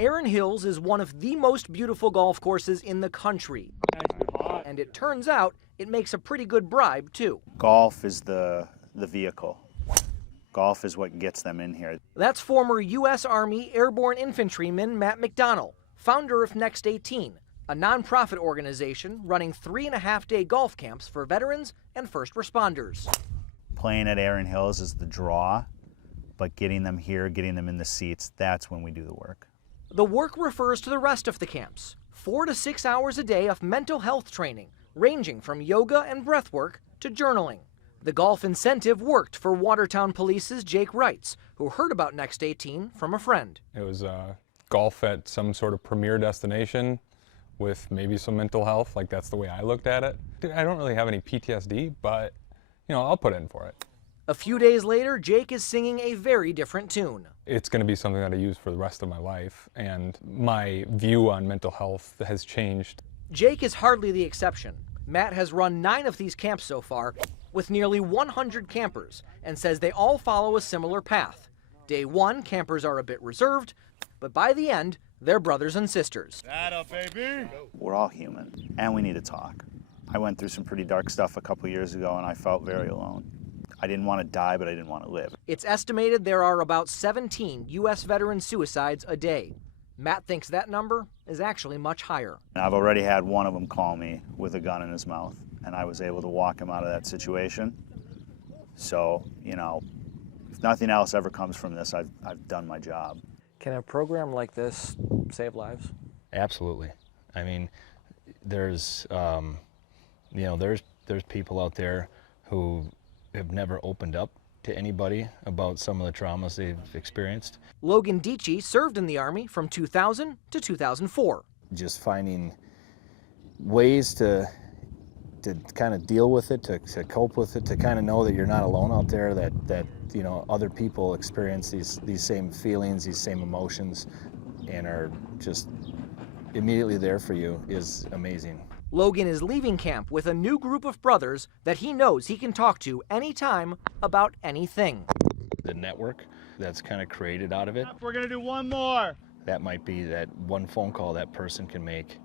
Erin Hills is one of the most beautiful golf courses in the country. And it turns out it makes a pretty good bribe, too. Golf is the vehicle. Golf is what gets them in here. That's former U.S. Army Airborne Infantryman Matt McDonnell, founder of Next 18, a nonprofit organization running 3.5-day golf camps for veterans and first responders. Playing at Erin Hills is the draw, but getting them here, getting them in the seats, that's when we do the work. The work refers to the rest of the camps, 4 to 6 hours a day of mental health training, ranging from yoga and breath work to journaling. The golf incentive worked for Watertown Police's Jake Wrights, who heard about Next 18 from a friend. It was golf at some sort of premier destination with maybe some mental health, like that's the way I looked at it. I don't really have any PTSD, but I'll put in for it. A few days later, Jake is singing a very different tune. It's going to be something that I use for the rest of my life, and my view on mental health has changed. Jake is hardly the exception. Matt has run 9 of these camps so far, with nearly 100 campers, and says they all follow a similar path. Day 1, campers are a bit reserved, but by the end, they're brothers and sisters. Atta, baby. We're all human, and we need to talk. I went through some pretty dark stuff a couple years ago, and I felt very alone. I didn't want to die, but I didn't want to live. It's estimated there are about 17 U.S. veteran suicides a day. Matt thinks that number is actually much higher. And I've already had one of them call me with a gun in his mouth, and I was able to walk him out of that situation. So, if nothing else ever comes from this, I've done my job. Can a program like this save lives? Absolutely. I mean, there's people out there who have never opened up to anybody about some of the traumas they've experienced. Logan Dietschy served in the Army from 2000 to 2004. Just finding ways to kind of deal with it, to cope with it, to kind of know that you're not alone out there, that other people experience these same feelings, these same emotions, and are just immediately there for you is amazing. Logan is leaving camp with a new group of brothers that he knows he can talk to anytime about anything. The network that's kind of created out of it. We're gonna do one more. That might be that one phone call that person can make,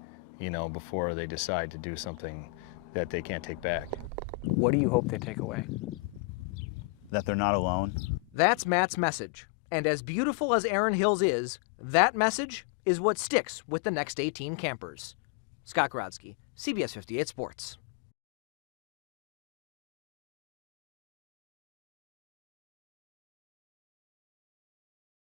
before they decide to do something that they can't take back. What do you hope they take away? That they're not alone. That's Matt's message. And as beautiful as Erin Hills is, that message is what sticks with the Next 18 campers. Scott Grodzki, CBS 58 Sports.